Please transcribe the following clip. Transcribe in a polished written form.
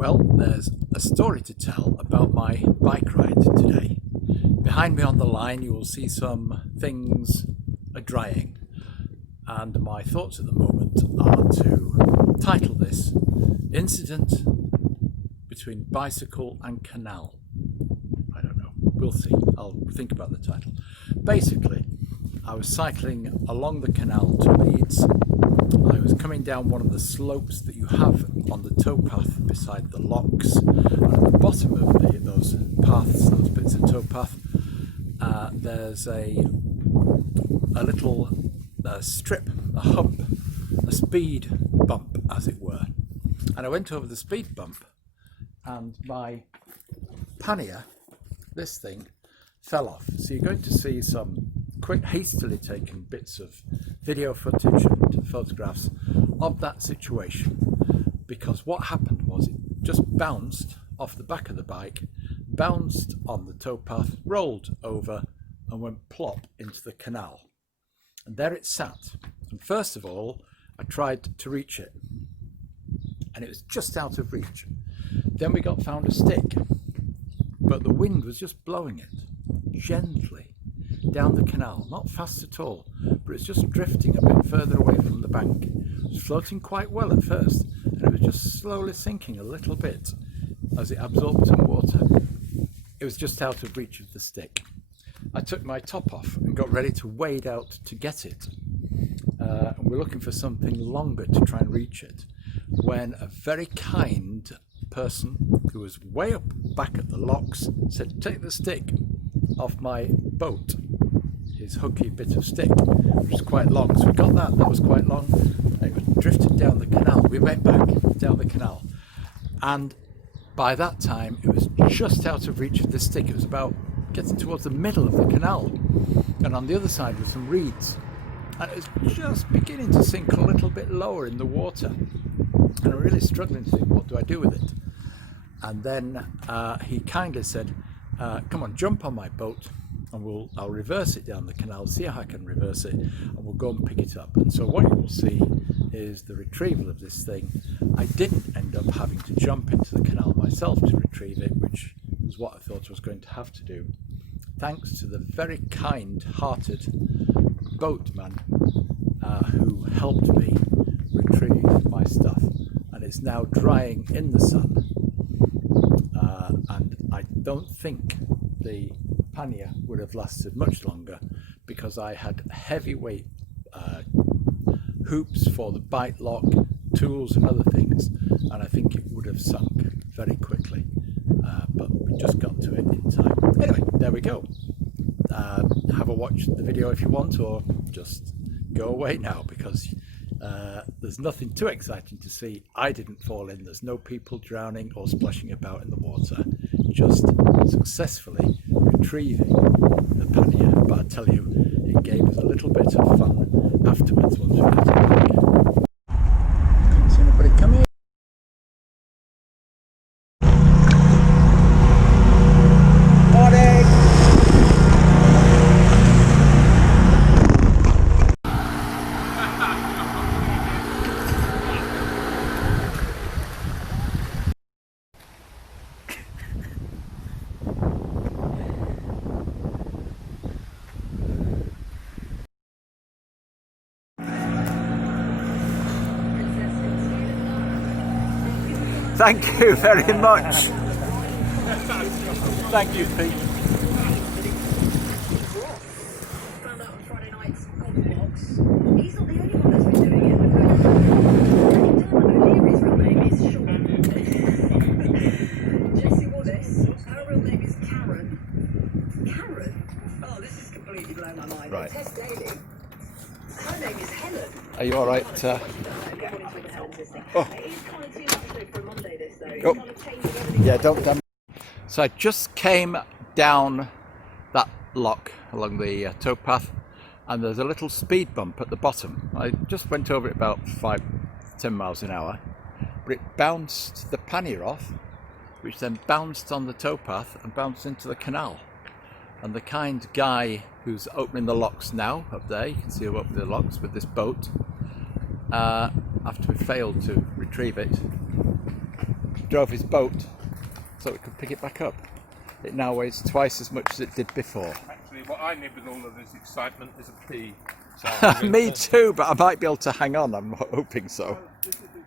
Well, there's a story to tell about my bike ride today. Behind me on the line you will see some things are drying, and my thoughts at the moment are to title this Incident Between Bicycle and Canal. I don't know, we'll see, I'll think about the title. Basically, I was cycling along the canal to Leeds. I was coming down one of the slopes that you have on the towpath beside the locks, and at the bottom of those paths, those bits of towpath, there's a little strip, a hump, a speed bump as it were. And I went over the speed bump and my pannier, this thing, fell off. So you're going to see some quick, hastily taken bits of video footage and photographs of that situation, because what happened was it just bounced off the back of the bike, bounced on the towpath, rolled over and went plop into the canal. And there it sat. And first of all, I tried to reach it and it was just out of reach. Then we found a stick, but the wind was just blowing it gently down the canal, not fast at all, but it's just drifting a bit further away from the bank. It was floating quite well at first, and it was just slowly sinking a little bit as it absorbed some water. It was just out of reach of the stick. I took my top off and got ready to wade out to get it. And we're looking for something longer to try and reach it, when a very kind person who was way up back at the locks said, "Take the stick off my boat," his hooky bit of stick, which was quite long. So we got that was quite long. It was drifted down the canal. We went back down the canal, and by that time it was just out of reach of the stick. It was about getting towards the middle of the canal, and on the other side were some reeds, and it was just beginning to sink a little bit lower in the water, and I'm really struggling to think, what do I do with it? And then he kindly said, "Come on, jump on my boat and I'll reverse it down the canal, see how I can reverse it, and we'll go and pick it up." And so what you will see is the retrieval of this thing. I didn't end up having to jump into the canal myself to retrieve it, which was what I thought I was going to have to do, thanks to the very kind-hearted boatman who helped me retrieve my stuff. And it's now drying in the sun. And I don't think the pannier would have lasted much longer, because I had heavyweight hoops for the bite lock, tools and other things, and I think it would have sunk very quickly, but we just got to it in time. Anyway, there we go. Have a watch the video if you want, or just go away now, because there's nothing too exciting to see. I didn't fall in, there's no people drowning or splashing about in the water, just successfully retrieving the pannier. But I tell you, it gave us a little bit of fun afterwards once we got it back. Can't see anybody coming. Thank you very much. Thank you, Pete. Found out on Friday night's box. He's not the only one that's been doing it. O'Leary's real name is Sean. Jesse Wallace. Her real name is Karen. Karen? Oh, this is completely blown my mind. Right. Tess Daly. Her name is Helen. Are you all right? Oh. It is kind of too much for a Monday, this though. Oh. Kind of changing everything. Yeah, don't. So I just came down that lock along the towpath, and there's a little speed bump at the bottom. I just went over it about 5-10 miles an hour, but it bounced the pannier off, which then bounced on the towpath and bounced into the canal. And the kind guy who's opening the locks now, up there, you can see him opening the locks with this boat, after we failed to retrieve it, drove his boat so it could pick it back up. It now weighs twice as much as it did before. Actually, what I need with all of this excitement is a pee. So Me too, but I might be able to hang on, I'm hoping so. This is the